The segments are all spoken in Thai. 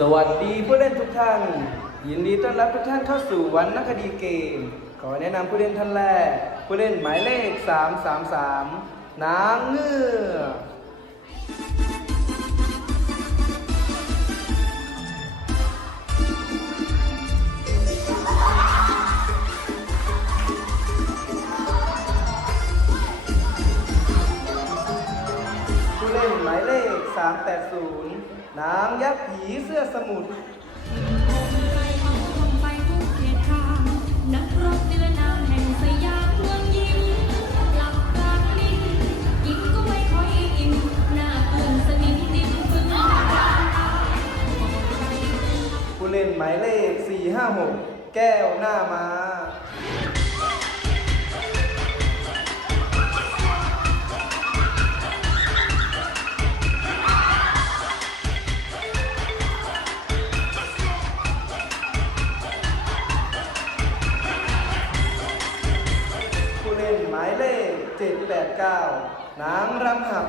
สวัสดีผู้เล่นทุกท่าน ยินดีต้อนรับทุกท่านเข้าสู่วันนักคดีเกม ขอแนะนำผู้เล่นท่านแรก ผู้เล่นหมายเลข 333 นางเงือกผู้เล่นหมายเลข 380 นางยักษ์ผีเสื้อสมุทรนักรบนิรนามแห่งสยามเมืองยิ้มหลับตาลิ้นกินก็ไม่ค่อยอิ่มหน้ากุ้งสนิมดิมพึ่งผู้เล่นหมายเลข 456 แก้วหน้ามา 7 8 9 นางรำหับ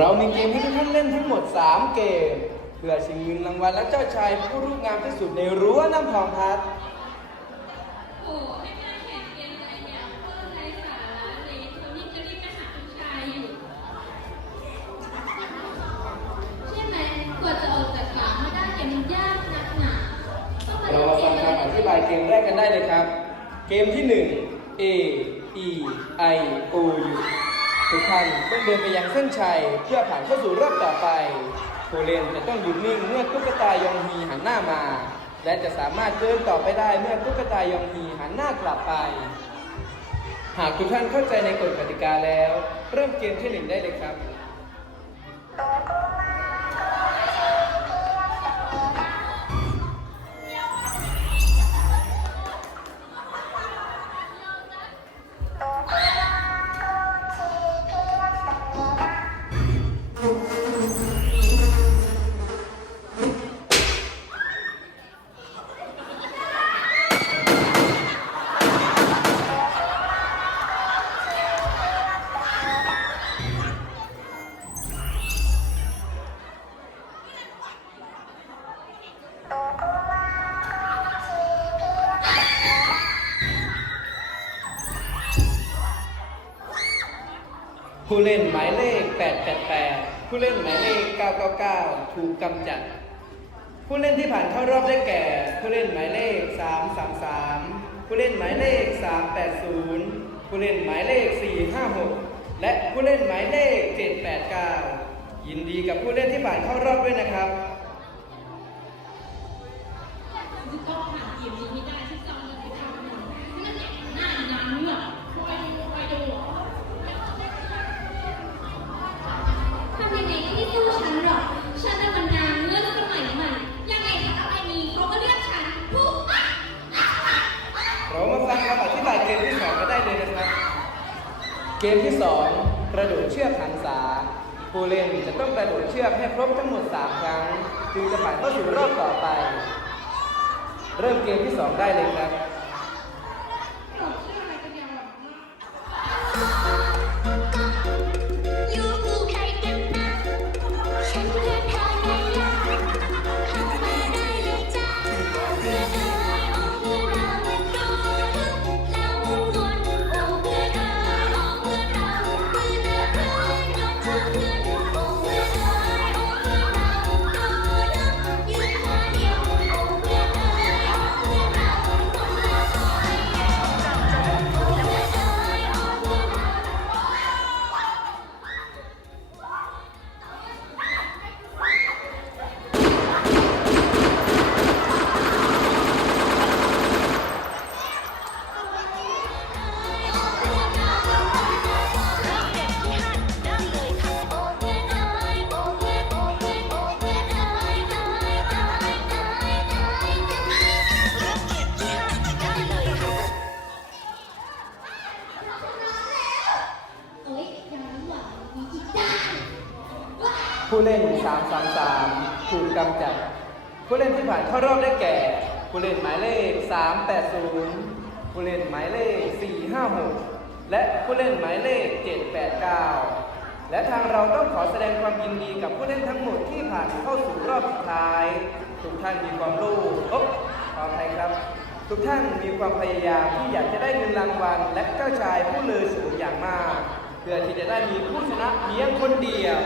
เรามีเกมให้ทุกท่านเล่นทั้งหมด 3 เกม เพื่อชิงเงินรางวัลและเจ้าชายผู้รูปงามที่สุดในรั้วน้ำทองพัดโอ้ให้มาแข่งเกมอะไรเนี่ยเพื่ออะไรสาระเลยคนนี้จะรีบไปหาผู้ชายอยู่ ใช่ไหมกว่าจะออกจากปากมาได้เนี่ยมันยากนักหนาต้องมาเรามาฟังคำอธิบายเกมแรกกันได้เลยครับ เกมที่ 1 A E I O U ทุกท่านต้องเดินไปยังเส้นชัย เพื่อผ่านเข้าสู่รอบต่อไปผู้เล่นจะต้องหยุดนิ่งเมื่อตุ๊กตายองฮีหันหน้ามา และจะสามารถเดินต่อไปได้เมื่อตุ๊กตายองฮีหันหน้ากลับไป หากทุกท่านเข้าใจในกฎกติกาแล้ว เริ่มเกมที่หนึ่งได้เลยครับ เล่นหมายเลข 888 ผู้เล่นหมายเลข 999 ถูกกำจัด ผู้เล่นที่ผ่านเข้ารอบได้แก่ ผู้เล่นหมายเลข 333 ผู้เล่นหมายเลข 380 ผู้เล่นหมายเลข 456 และผู้เล่นหมายเลข 789 ยินดีกับผู้เล่นที่ผ่านเข้ารอบด้วยนะครับ เกมที่ 2 กระโดดเชือกหันษา ผู้เล่นจะต้องกระโดดเชือกให้ครบทั้งหมด 3 ครั้ง จึงจะผ่านเข้าสู่รอบต่อไป เริ่มเกมที่ 2 ได้เลยครับ ผู้เล่นที่ผ่านเข้ารอบได้แก่ ผู้เล่นหมายเลข 380 ผู้เล่นหมายเลข 456 และผู้เล่นหมายเลข 789 และทางเราต้องขอแสดงความยินดีกับผู้เล่นทั้งหมดที่ผ่านเข้าสู่รอบสุดท้าย ทุกท่านมีความรู้โอ๊ะขออภัยครับ ทุกท่านมีความพยายามที่อยากจะได้เงินรางวัล และเจ้าชายผู้เลอสูงอย่างมาก เพื่อที่จะได้มีผู้ชนะเพียงคนเดียว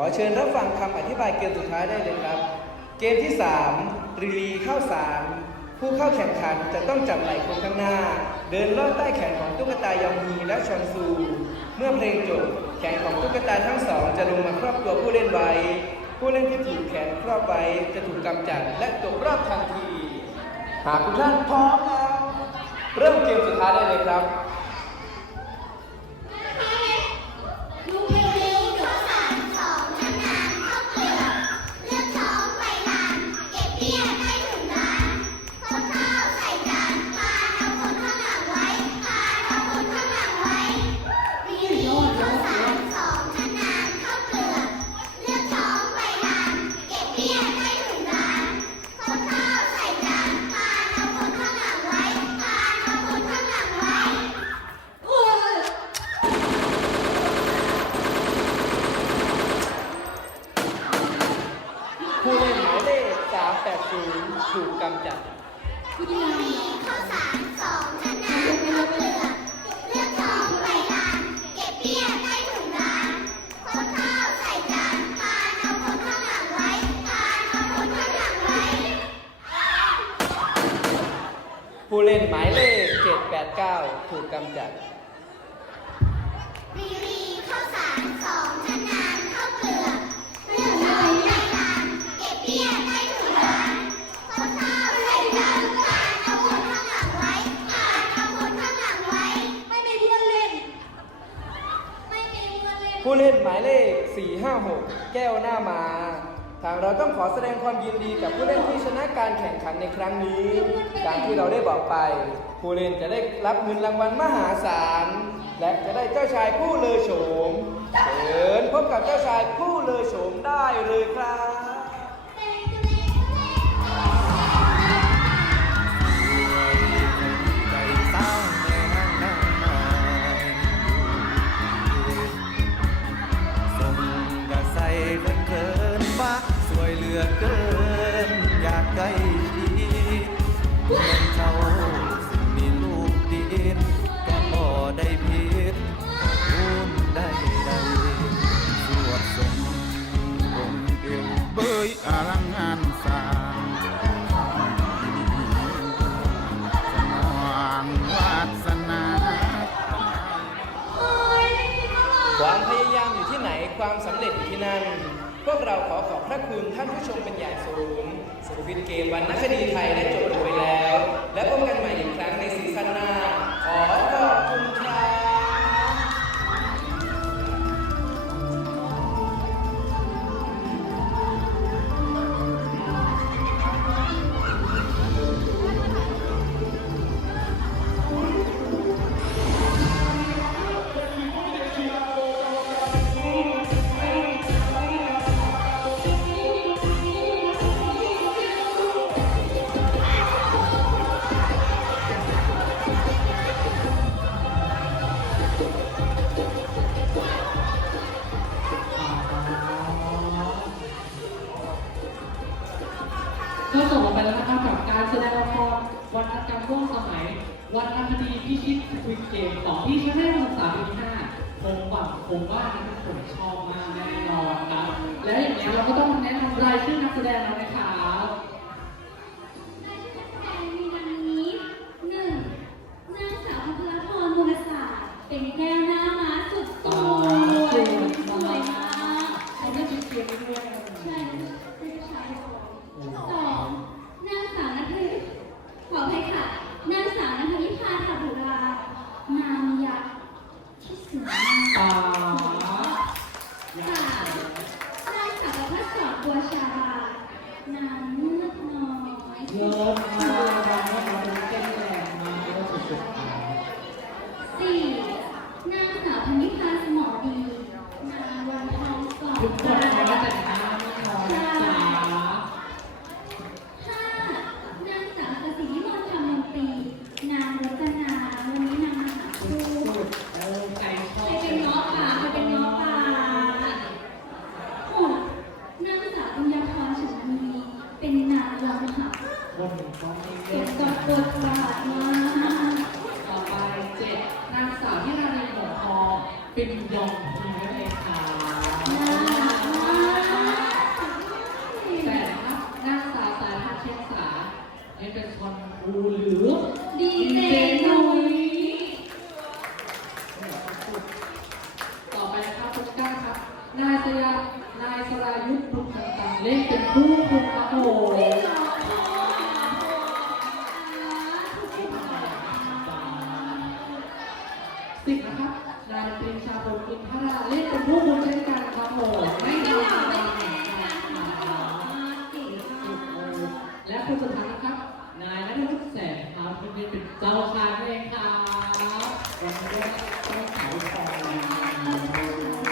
อเชิญรับฟังคำอธิบายเกมสุดท้ายได้เลยครับ เกมที่ 3 รีลีเข้าสารผู้เข้าแข่งขันจะต้องจับไหล่คนข้างหน้า เดินลอดใต้แขนของตุ๊กตายองฮีและชอนซู เมื่อเพลงจบแขนของตุ๊กตาทั้งสอง จะลงมาครอบตัวผู้เล่นไว้ ผู้เล่นที่ถูกแขนครอบไว้จะถูกกำจัดและตกรอบทันที หากทุกท่านพร้อมแล้วเริ่มเกมสุดท้ายได้เลยครับ มายเลข 789 ถูกกำจัดรีรีข้าวสารสองนานข้าเปลือกเลือกช้องไปลานเก็บเบี้ยได้ถึงร้านคนข้าวใส่จานพาเอาคนข้างหลังไว้พาเอาคนข้างหลังไว้ ไม่มีเพื่อนเล่น ไม่มีเพื่อนเล่น ผู้เล่นหมายเลข 456 แก้วหน้ามา ทางเราต้องขอแสดงความยินดีกับผู้เล่นที่ชนะการแข่งขันในครั้งนี้ ตามที่เราได้บอกไป ผู้เล่นจะได้รับเงินรางวัลมหาศาล และจะได้เจ้าชายผู้เลอโฉมเชิญพบกับเจ้าชายผู้เลอโฉมได้เลยครับ ราขอขอบพระคุณท่านผู้ชมเป็นอย่างสูงสวิตเกมวันนักคดีไทยได้จบลงไปแล้ว ต่อที่ชั้นแรกศึกษาปีที่ห้าผมหวังผมว่านักผมชอบมากแน่นอนครับและอย่างนี้เราก็ต้องแนะนำรายชื่อนักแสดงแล้วนะคะ ทุกคนราห้านางสาวสศิวิมลธรรมนตรีนางรจนาวันนี้นางมาหาคู่เออไก่ชอใครเป็นง้อป่าใครเป็นง้อป่าหกนางสาวปัญญาพรฉันมีเป็นนางลำหักคนต้องมีเป็เล่นนกับบทบาทมากต่อไปเจ็ดนางสาวที่ราณีหมวกทองเป็นยองทีนั่นเองค่ะ